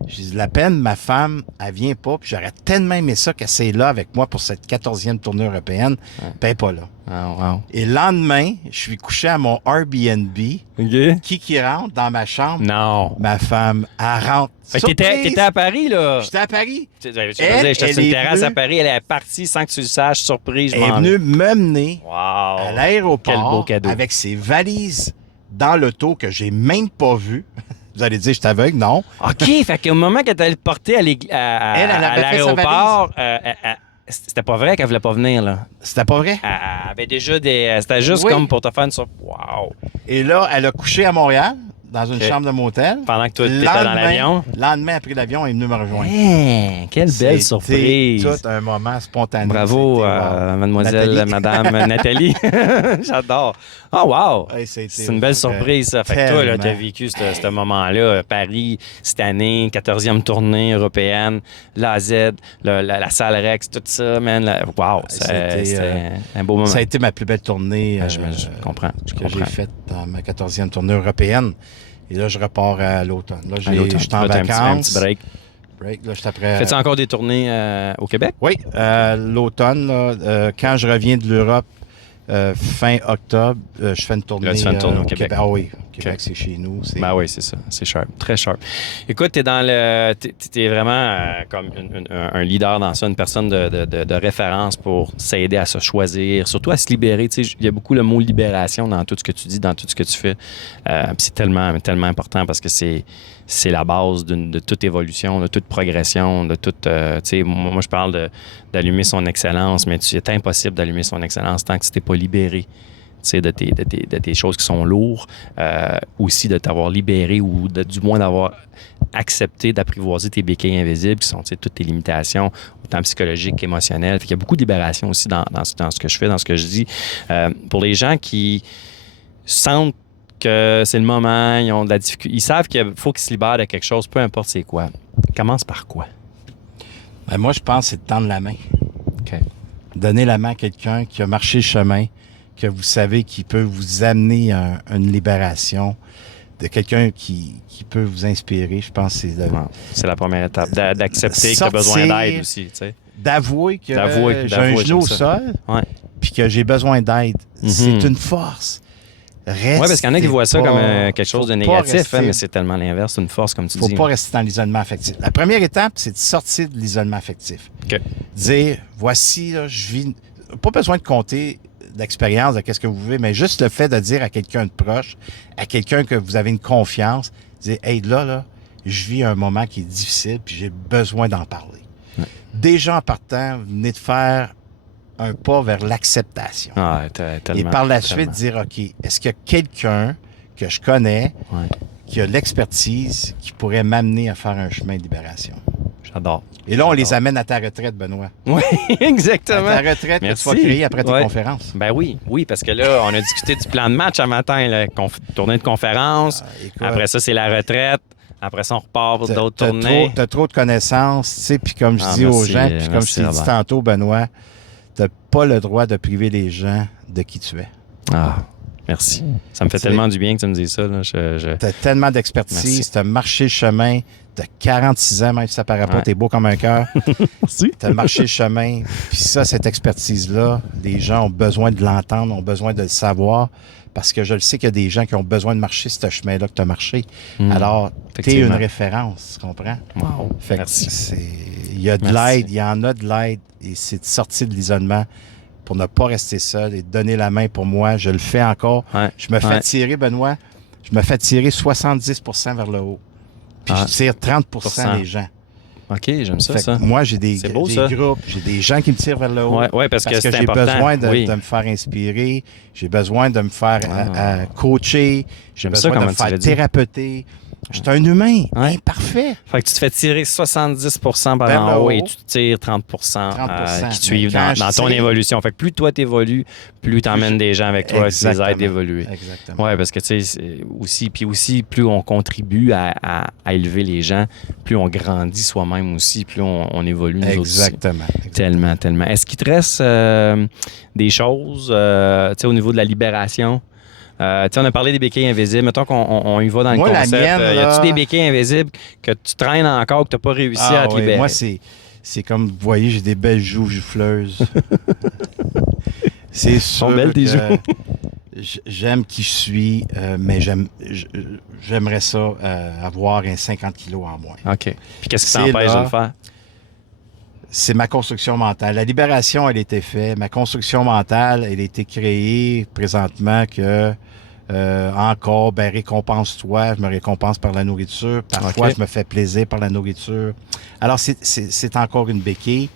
J'ai de la peine. Ma femme, elle vient pas. Puis j'aurais tellement aimé ça qu'elle soit là avec moi pour cette 14e tournée européenne. Puis elle n'est pas là. Wow. Et le lendemain, je suis couché à mon Airbnb. Qui rentre dans ma chambre? Non. Ma femme, elle rentre. T'étais à Paris, là? J'étais à Paris. J'étais sur une terrasse à Paris. Elle est partie sans que tu le saches, surprise. Elle est venue m'emmener à l'aéroport. Quel beau cadeau. Avec ses valises dans l'auto que j'ai même pas vu. Vous allez dire, je suis aveugle, non. OK, fait qu'au moment qu'elle t'a porté à l'aéroport, c'était pas vrai qu'elle voulait pas venir, là. C'était pas vrai? Elle avait déjà c'était juste comme pour te faire une surprise. Wow! Et là, elle a couché à Montréal, dans une chambre de motel. Pendant que toi, tu étais dans l'avion? Le lendemain, après l'avion, il est venu me rejoindre. Hey, quelle belle surprise! C'était tout un moment spontané. Bravo, mademoiselle, madame Nathalie. J'adore. Oh, wow! Hey, c'est une belle surprise, ça. Fait que toi, tu as vécu ce moment-là. Paris, cette année, 14e tournée européenne, l'AZ, la salle Rex, tout ça, man. Wow! C'était un beau moment. Ça a été ma plus belle tournée je comprends. que j'ai faite dans ma 14e tournée européenne. Et là, je repars à l'automne. Là, je suis en vacances. Un petit break. Là, je suis après. Fais-tu encore des tournées au Québec? Oui, l'automne, quand je reviens de l'Europe, fin octobre, je fais une tournée, là, tu fais une tournée au Québec. Ah oui, au Québec, c'est chez nous. Ben oui, c'est ça. C'est sharp. Très sharp. Écoute, t'es vraiment comme un leader dans ça, une personne de référence pour s'aider à se choisir, surtout à se libérer. Tu sais, il y a beaucoup le mot libération dans tout ce que tu dis, dans tout ce que tu fais. Puis c'est tellement, tellement important parce que c'est la base de toute évolution, de toute progression, de toute... tu sais, moi, je parle d'allumer son excellence, mais c'est impossible d'allumer son excellence tant que tu t'es pas libéré de tes choses qui sont lourdes, aussi de t'avoir libéré ou du moins d'avoir accepté d'apprivoiser tes béquilles invisibles qui sont toutes tes limitations, autant psychologiques qu'émotionnelles. Fait qu'il y a beaucoup de libération aussi dans ce que je fais, dans ce que je dis. Pour les gens qui sentent que c'est le moment, ils ont de la difficulté, ils savent qu'il faut qu'ils se libèrent de quelque chose, peu importe c'est quoi. Commence par quoi? Ben moi, je pense que c'est de tendre la main. OK. Donner la main à quelqu'un qui a marché le chemin, que vous savez qui peut vous amener à une libération, de quelqu'un qui peut vous inspirer. Je pense que c'est la première étape, d'accepter que tu as besoin d'aide aussi. Tu sais. D'avouer que j'ai un genou au sol, puis que j'ai besoin d'aide. C'est une force. Oui, parce qu'il y en a qui voient ça comme quelque chose de négatif, mais c'est tellement l'inverse, c'est une force, comme tu dis. Il ne faut pas rester dans l'isolement affectif. La première étape, c'est de sortir de l'isolement affectif. Okay. Dire, voici, là, je vis... Pas besoin de compter d'expérience de qu'est-ce que vous vivez, mais juste le fait de dire à quelqu'un de proche, à quelqu'un que vous avez une confiance, dire, hey, là, je vis un moment qui est difficile, puis j'ai besoin d'en parler. Ouais. Déjà en partant, vous venez de faire un pas vers l'acceptation. Et par la suite, dire, OK, est-ce qu'il y a quelqu'un que je connais qui a l'expertise qui pourrait m'amener à faire un chemin de libération? J'adore. Et là, on les amène à ta retraite, Benoît. Oui, exactement. À ta retraite que tu vas créer après tes conférences. Ben oui, parce que là, on a discuté du plan de match un matin, là, tournée de conférence. Après ça, c'est la retraite. Après ça, on repart pour d'autres tournées. Tu as trop de connaissances, tu sais, puis comme je dis aux gens, puis comme je t'ai dit tantôt, Benoît, tu n'as pas le droit de priver les gens de qui tu es. Ah, merci. Ça me fait tellement du bien que tu me dises ça. Tu as tellement d'expertise, tu as marché le chemin, tu as 46 ans, même si ça ne paraît pas, tu es beau comme un cœur. Tu as marché le chemin, puis ça, cette expertise-là, les gens ont besoin de l'entendre, ont besoin de le savoir, parce que je le sais qu'il y a des gens qui ont besoin de marcher ce chemin-là que tu as marché. Alors, tu es une référence, tu comprends? Wow. Fait que il y a de l'aide, il y en a de l'aide, et c'est de sortir de l'isolement pour ne pas rester seul et de donner la main pour moi. Je le fais encore. Je me fais tirer, Benoît, je me fais tirer 70% vers le haut. Puis je tire 30% des gens. OK, j'aime ça. Moi, j'ai des groupes, j'ai des gens qui me tirent vers le haut. Oui, parce que j'ai besoin de me faire inspirer, j'ai besoin de me faire coacher, j'ai besoin de me faire thérapeuter. Je suis un humain imparfait. Fait que tu te fais tirer 70% par en haut et tu te tires 30% qui te suivent dans ton évolution. Fait que plus toi t'évolues, plus tu emmènes des gens avec toi qui les aident d'évoluer. Exactement. Oui, parce que tu sais, aussi, plus on contribue à élever les gens, plus on grandit soi-même aussi, plus on évolue nous Exactement. aussi. Tellement. Est-ce qu'il te reste des choses au niveau de la libération? On a parlé des béquilles invisibles. Mettons qu'on y va dans le concept. Y a-tu des béquilles invisibles que tu traînes encore, que tu n'as pas réussi à te libérer? Moi, c'est comme vous voyez, j'ai des belles joues jouffleuses. C'est sûr belles, tes joues. J'aime qui je suis, mais j'aimerais ça avoir un 50 kilos en moins. OK. Puis qu'est-ce qui t'empêche de le faire? C'est ma construction mentale. La libération, elle a été faite. Ma construction mentale, elle a été créée présentement que encore, récompense-toi. Je me récompense par la nourriture. Parfois, je me fais plaisir par la nourriture. Alors, c'est encore une béquille.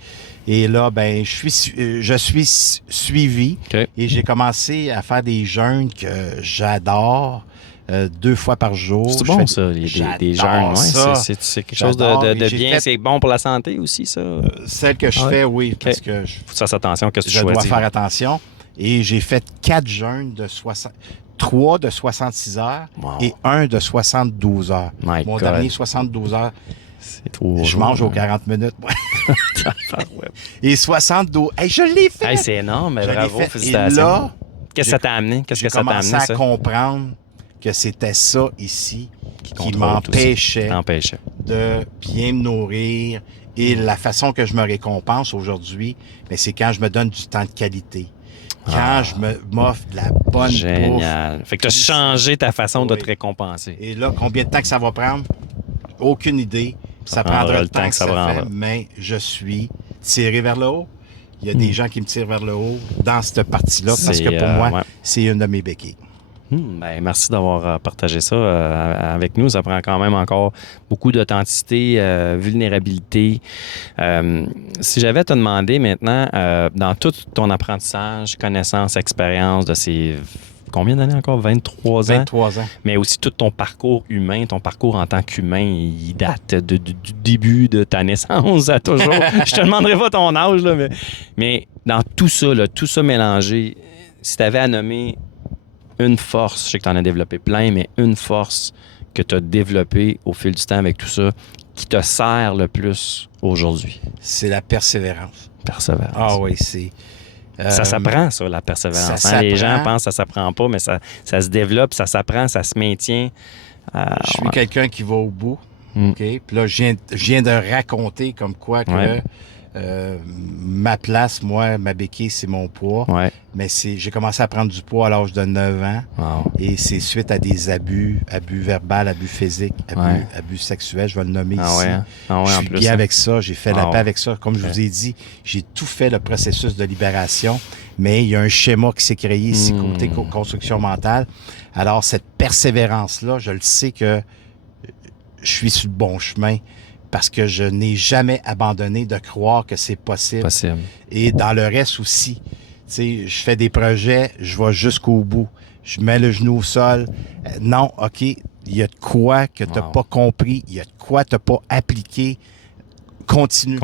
Et là, ben, je suis suivi. Okay. Et j'ai commencé à faire des jeûnes que j'adore. 2 fois par jour. C'est bon, ça, des jeûnes. Ouais, c'est quelque chose de bien. C'est bon pour la santé aussi, ça? Celle que je fais, oui. Parce que faut que tu fasses attention. Qu'est-ce que tu choisis? Je dois faire attention. Et j'ai fait 4 jeûnes de 3 de 66 heures et 1 de 72 heures. Mon dernier 72 heures, c'est trop. Je mange aux 40 minutes. Et 72. Hey, je l'ai fait! Hey, c'est énorme, bravo, félicitations. Et là, qu'est-ce que ça t'a amené? Qu'est-ce que ça t'a amené, ça? J'ai commencé à comprendre que c'était ça ici qui m'empêchait de bien me nourrir. Et la façon que je me récompense aujourd'hui, c'est quand je me donne du temps de qualité. Quand je m'offre de la bonne Génial. bouffe. Fait que tu as changé ta façon de te récompenser. Et là, combien de temps que ça va prendre? Aucune idée. Ça prendra le temps que ça fait, mais je suis tiré vers le haut. Il y a des gens qui me tirent vers le haut dans cette partie-là parce que pour moi, c'est une de mes béquilles. Ben, merci d'avoir partagé ça avec nous. Ça prend quand même encore beaucoup d'authenticité, vulnérabilité. Si j'avais à te demander maintenant, dans tout ton apprentissage, connaissance, expérience de ces... Combien d'années encore? 23 ans? 23 ans. Mais aussi tout ton parcours humain, ton parcours en tant qu'humain, il date du début de ta naissance à toujours. Je te demanderai pas ton âge, là, mais dans tout ça mélangé, si tu avais à nommer une force, je sais que tu en as développé plein, mais une force que tu as développée au fil du temps avec tout ça, qui te sert le plus aujourd'hui? C'est la persévérance. Persévérance. Ah oui, c'est... Ça s'apprend, ça, la persévérance. Les gens pensent que ça s'apprend pas, mais ça se développe, ça s'apprend, ça se maintient. Je suis quelqu'un qui va au bout. OK? Puis là, je viens de raconter comme quoi que ma place, moi, ma béquille, c'est mon poids. Ouais. Mais j'ai commencé à prendre du poids à l'âge de 9 ans. Wow. Et c'est suite à des abus verbal, abus physique, abus sexuels, je vais le nommer ici. Je suis bien avec ça, j'ai fait la paix avec ça. Comme je vous ai dit, j'ai tout fait le processus de libération, mais il y a un schéma qui s'est créé ici, côté construction mentale. Alors, cette persévérance-là, je le sais que je suis sur le bon chemin. Parce que je n'ai jamais abandonné de croire que c'est possible. Et dans le reste aussi. Tu sais, je fais des projets, je vais jusqu'au bout. Je mets le genou au sol. Non, OK, il y a de quoi que tu n'as pas compris. Il y a de quoi tu n'as pas appliqué. Continue.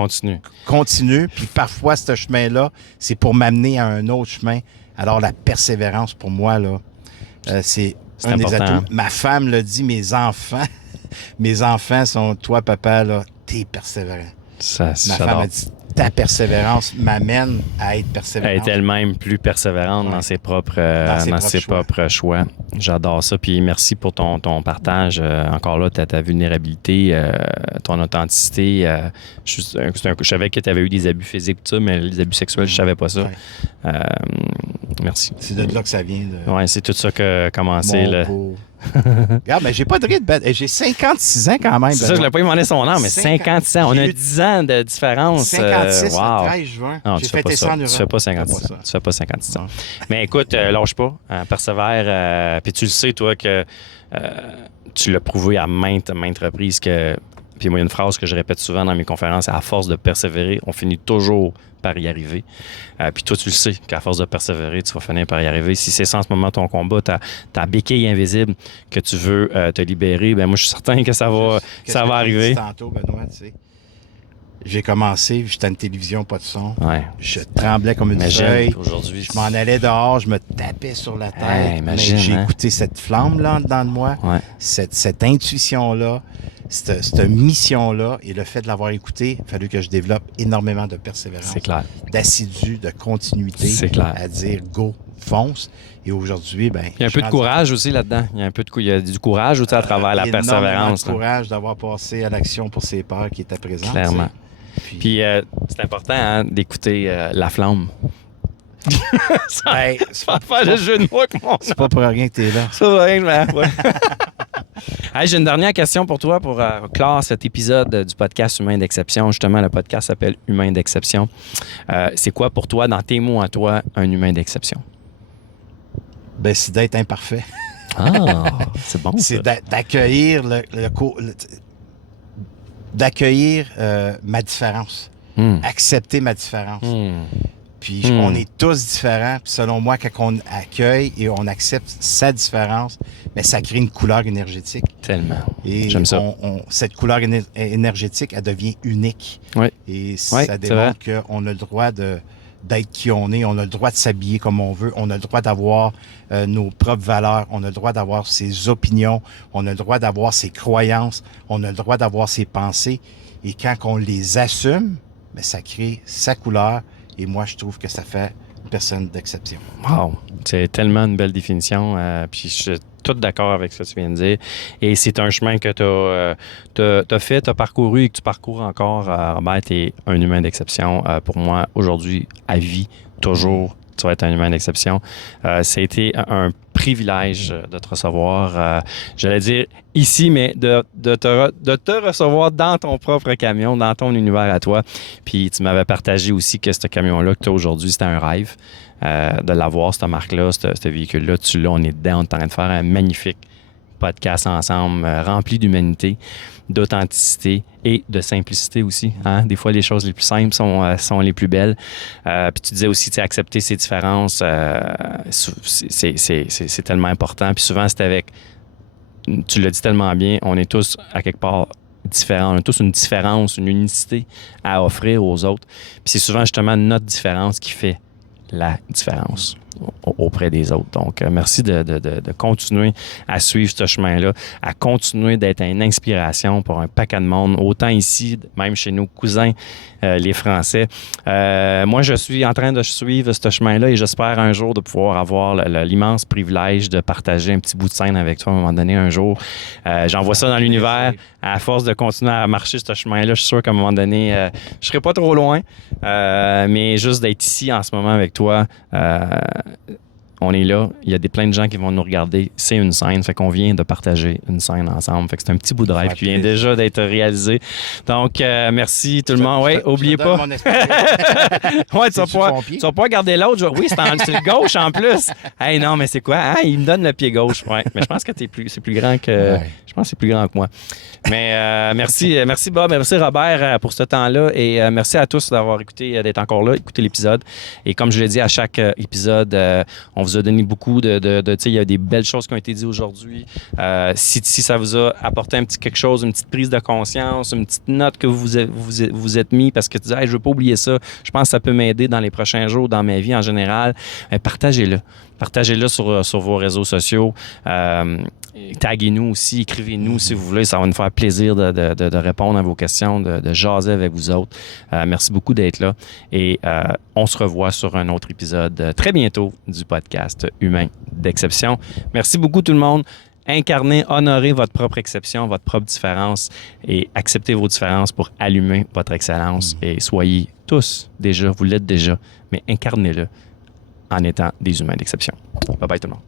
Puis parfois, ce chemin-là, c'est pour m'amener à un autre chemin. Alors, la persévérance, pour moi, là, c'est un des atouts. Ma femme l'a dit, mes enfants sont, toi, papa, là, t'es persévérant. Ma femme a dit, ta persévérance m'amène à être persévérante. Elle est elle-même plus persévérante dans ses propres choix. J'adore ça. Puis merci pour ton partage. Encore là, ta vulnérabilité, ton authenticité. Je savais que tu avais eu des abus physiques, tout ça, mais les abus sexuels, je savais pas ça. Merci. C'est de là que ça vient. Oui, c'est tout ça que a commencé. Regarde, mais j'ai pas de ride. J'ai 56 ans quand même. C'est ça, je ne l'ai pas demandé son nom, mais 56 ans. On a 10 ans de différence. 56 le 13 juin. Non, j'ai fêté ça en Europe. Tu fais pas 56 ans. Tu fais pas 56 ans. Mais écoute, lâche pas. Persévère. Puis tu le sais, toi, que tu l'as prouvé à maintes reprises que... Puis moi, il y a une phrase que je répète souvent dans mes conférences, à force de persévérer, on finit toujours par y arriver. Puis toi, tu le sais qu'à force de persévérer, tu vas finir par y arriver. Si c'est ça en ce moment ton combat, ta béquille invisible que tu veux te libérer, ben moi, je suis certain que ça va arriver. Tantôt, Benoît, tu sais, j'ai commencé, j'étais à une télévision, pas de son. Ouais. Je tremblais comme une feuille. Aujourd'hui, je m'en allais dehors, je me tapais sur la tête. Ouais, imagine, j'ai écouté cette flamme-là dedans de moi, cette intuition-là. Cette mission-là et le fait de l'avoir écouté, il a fallu que je développe énormément de persévérance. C'est clair. D'assidu, de continuité. C'est clair. À dire go, fonce. Et aujourd'hui, ben. Il y a un peu de courage aussi là-dedans. Il y a du courage aussi à travers la persévérance. Il y a courage d'avoir passé à l'action pour ses peurs qui étaient présentes. Clairement. Puis c'est important d'écouter la flamme. C'est pas faire le jeu de mots que mon. C'est pas pour rien que t'es là. C'est pas rien que je m'en. Hey, j'ai une dernière question pour toi pour clore cet épisode du podcast Humain d'exception. Justement, le podcast s'appelle Humain d'exception. C'est quoi pour toi, dans tes mots à toi, un humain d'exception? Ben, c'est d'être imparfait. C'est bon. C'est d'accueillir d'accueillir ma différence. accepter ma différence. Puis on est tous différents. Puis selon moi, quand on accueille et on accepte sa différence, bien, ça crée une couleur énergétique. Tellement. Et j'aime ça. Cette couleur énergétique, elle devient unique. Oui. Et ça démontre qu'on a le droit d'être qui on est, on a le droit de s'habiller comme on veut, on a le droit d'avoir nos propres valeurs, on a le droit d'avoir ses opinions, on a le droit d'avoir ses croyances, on a le droit d'avoir ses pensées. Et quand on les assume, bien, ça crée sa couleur. Et moi, je trouve que ça fait une personne d'exception. Wow! C'est tellement une belle définition. Puis je suis tout d'accord avec ce que tu viens de dire. Et c'est un chemin que tu as fait, tu as parcouru et que tu parcours encore. Robert, tu es un humain d'exception. Pour moi, aujourd'hui, à vie, toujours, tu vas être un humain d'exception. Ça a été un privilège de te recevoir, j'allais dire ici, mais de te recevoir dans ton propre camion, dans ton univers à toi. Puis tu m'avais partagé aussi que ce camion-là que tu as aujourd'hui, c'était un rêve de l'avoir, cette marque-là, ce véhicule-là. Tu l'as, on est dedans, on est en train de faire un magnifique podcast ensemble, rempli d'humanité, d'authenticité et de simplicité aussi. Hein? Des fois, les choses les plus simples sont les plus belles. Puis tu disais aussi, accepter ses différences, c'est tellement important. Puis souvent, c'est avec, tu l'as dit tellement bien, on est tous à quelque part différents. On a tous une différence, une unicité à offrir aux autres. Puis c'est souvent justement notre différence qui fait la différence auprès des autres. Donc, merci de continuer à suivre ce chemin-là, à continuer d'être une inspiration pour un paquet de monde, autant ici, même chez nos cousins, les Français. Moi, je suis en train de suivre ce chemin-là et j'espère un jour de pouvoir avoir l'immense privilège de partager un petit bout de scène avec toi à un moment donné, un jour. J'envoie ça dans l'univers. À force de continuer à marcher ce chemin-là, je suis sûr qu'à un moment donné, je serai pas trop loin, mais juste d'être ici en ce moment avec toi, on est là, il y a plein de gens qui vont nous regarder, c'est une scène, fait qu'on vient de partager une scène ensemble, fait que c'est un petit bout de rêve qui vient déjà d'être réalisé. Donc, merci tout le monde. Oui, oubliez pas. Ouais, tu vas pas garder l'autre. Oui, c'est le gauche en plus. Hey, non, mais c'est quoi? Ah, il me donne le pied gauche. Ouais, mais je pense que c'est plus grand que... Ouais. Je pense que c'est plus grand que moi. Mais merci Bob, merci Robert pour ce temps-là et merci à tous d'avoir écouté, d'être encore là, écouter l'épisode. Et comme je l'ai dit à chaque épisode, on vous a donné beaucoup tu sais, il y a des belles choses qui ont été dites aujourd'hui. Si ça vous a apporté un petit quelque chose, une petite prise de conscience, une petite note que vous êtes mis parce que tu dis, hey, je veux pas oublier ça, je pense que ça peut m'aider dans les prochains jours, dans ma vie en général, partagez-le. Partagez-le sur vos réseaux sociaux. Taguez-nous aussi, écrivez-nous si vous voulez. Ça va nous faire plaisir de répondre à vos questions, de jaser avec vous autres. Merci beaucoup d'être là. Et on se revoit sur un autre épisode très bientôt du podcast Humain d'exception. Merci beaucoup tout le monde. Incarnez, honorez votre propre exception, votre propre différence et acceptez vos différences pour allumer votre excellence. Et soyez tous déjà, vous l'êtes déjà, mais incarnez-le en étant des humains d'exception. Bye bye tout le monde.